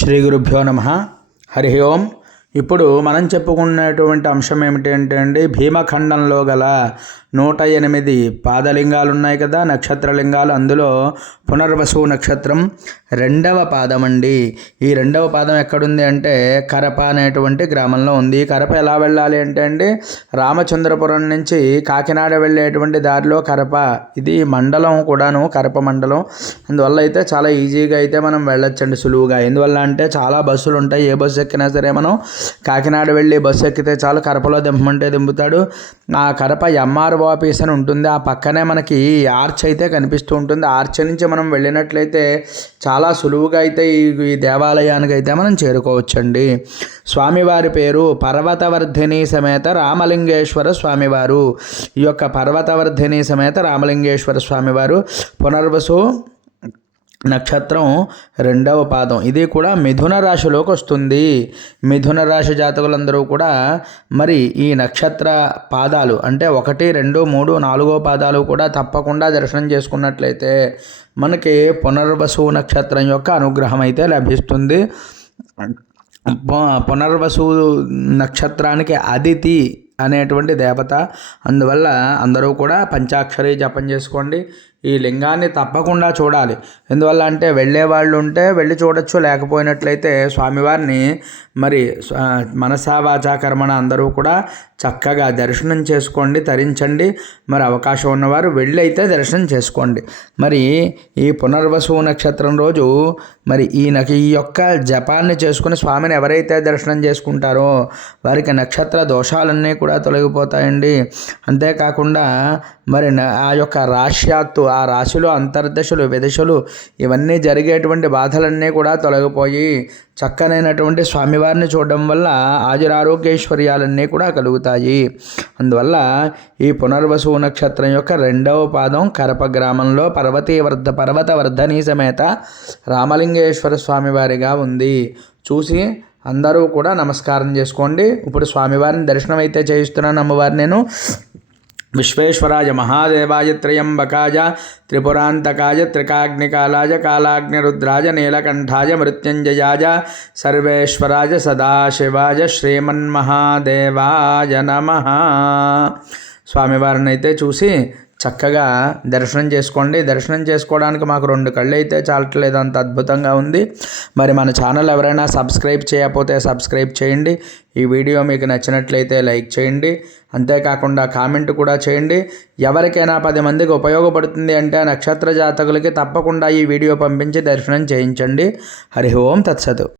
శ్రీ గురుభ్యో నమః. హరి ఓం. ఇప్పుడు మనం చెప్పుకున్నటువంటి అంశం ఏమిటంటే భీమఖండంలో గల 108 పాదలింగాలు ఉన్నాయి కదా, నక్షత్రలింగాలు. అందులో పునర్వసు నక్షత్రం 2వ పాదం అండి. ఈ 2వ పాదం ఎక్కడుంది అంటే కరప అనేటువంటి గ్రామంలో ఉంది. కరప ఎలా వెళ్ళాలి అంటే అండి, రామచంద్రపురం నుంచి కాకినాడ వెళ్ళేటువంటి దారిలో కరప, ఇది మండలం కూడాను, కరప మండలం. అందువల్ల అయితే చాలా ఈజీగా అయితే మనం వెళ్ళొచ్చండి, సులువుగా. ఎందువల్ల అంటే చాలా బస్సులు ఉంటాయి. ఏ బస్సు ఎక్కినా సరే మనం కాకినాడ వెళ్ళి బస్సు ఎక్కితే చాలు, కరపలో దింపమంటే దింపుతాడు. ఆ కరప ఎంఆర్ఓ ఆఫీస్ అని ఉంటుంది. ఆ పక్కనే మనకి ఆర్చ్ అయితే కనిపిస్తూ ఉంటుంది. ఆర్చ్ నుంచి మనం వెళ్ళినట్లయితే చాలా సులువుగా అయితే ఈ దేవాలయానికి అయితే మనం చేరుకోవచ్చండి. స్వామివారి పేరు పర్వతవర్ధిని సమేత రామలింగేశ్వర స్వామివారు. ఈ యొక్క పర్వతవర్ధిని సమేత రామలింగేశ్వర స్వామివారు పునర్వసు నక్షత్రం 2వ పాదం. ఇది కూడా మిథున రాశిలోకి వస్తుంది. మిథున రాశి జాతకులందరూ కూడా మరి ఈ నక్షత్ర పాదాలు అంటే 1, 2, 3, 4 పాదాలు కూడా తప్పకుండా దర్శనం చేసుకున్నట్లయితే మనకి పునర్వసు నక్షత్రం యొక్క అనుగ్రహం అయితే లభిస్తుంది. పునర్వసు నక్షత్రానికి అదితి అనేటువంటి దేవత. అందువల్ల అందరూ కూడా పంచాక్షరి జపం చేసుకోండి. ఈ లింగాన్ని తప్పకుండా చూడాలి. ఎందువల్ల అంటే వెళ్ళే వాళ్ళు ఉంటే వెళ్ళి చూడొచ్చు, లేకపోయినట్లయితే స్వామివారిని మరి మనసా వాచా కర్మణ అందరూ కూడా చక్కగా దర్శనం చేసుకోండి, తరించండి. మరి అవకాశం ఉన్నవారు వెళ్ళి అయితే దర్శనం చేసుకోండి. మరి ఈ పునర్వసు నక్షత్రం రోజు మరి ఈ యొక్క జపాన్ని చేసుకుని స్వామిని ఎవరైతే దర్శనం చేసుకుంటారో వారికి నక్షత్ర దోషాలన్నీ కూడా తొలగిపోతాయండి. అంతేకాకుండా మరి ఆ యొక్క రాశ్యాత్తు, ఆ రాశిలో అంతర్దశలు, విదశలు ఇవన్నీ జరిగేటువంటి బాధలన్నీ కూడా తొలగిపోయి చక్కనైనటువంటి స్వామివారిని చూడడం వల్ల ఆయురారోగ్యైశ్వర్యాలన్నీ కూడా కలుగుతాయి. అందువల్ల ఈ పునర్వసు నక్షత్రం యొక్క 2వ పాదం కరప గ్రామంలో పర్వతవర్ధని సమేత రామలింగేశ్వర స్వామివారిగా ఉంది. చూసి అందరూ కూడా నమస్కారం చేసుకోండి. ఇప్పుడు స్వామివారిని దర్శనం అయితే చేయిస్తున్నాను. అమ్మవారి నేను విశ్వేశ్వరాయ మహాదేవాయ త్రయంబకాయ త్రిపురాంతకాయ త్రికాగ్నికాలాయ కాలాగ్నిరుద్రాయ నీలకంఠాయ మృత్యుంజయాయ సర్వేశ్వరాయ సదాశివాయ శ్రీమన్మహాదేవాయ నమః. స్వామివారిని అయితే చూసి చక్కగా దర్శనం చేసుకోండి. దర్శనం చేసుకోవడానికి మాకు 2 కళ్ళు అయితే చాలట్లేదు, అంత అద్భుతంగా ఉంది. మరి మన ఛానల్ ఎవరైనా సబ్స్క్రైబ్ చేయకపోతే సబ్స్క్రైబ్ చేయండి. ఈ వీడియో మీకు నచ్చినట్లయితే లైక్ చేయండి. అంతేకాకుండా కామెంట్ కూడా చేయండి. ఎవరికైనా 10 మందికి ఉపయోగపడుతుంది అంటే నక్షత్ర జాతకులకి తప్పకుండా ఈ వీడియో పంపించి దర్శనం చేయించండి. హరి ఓం తత్సతు.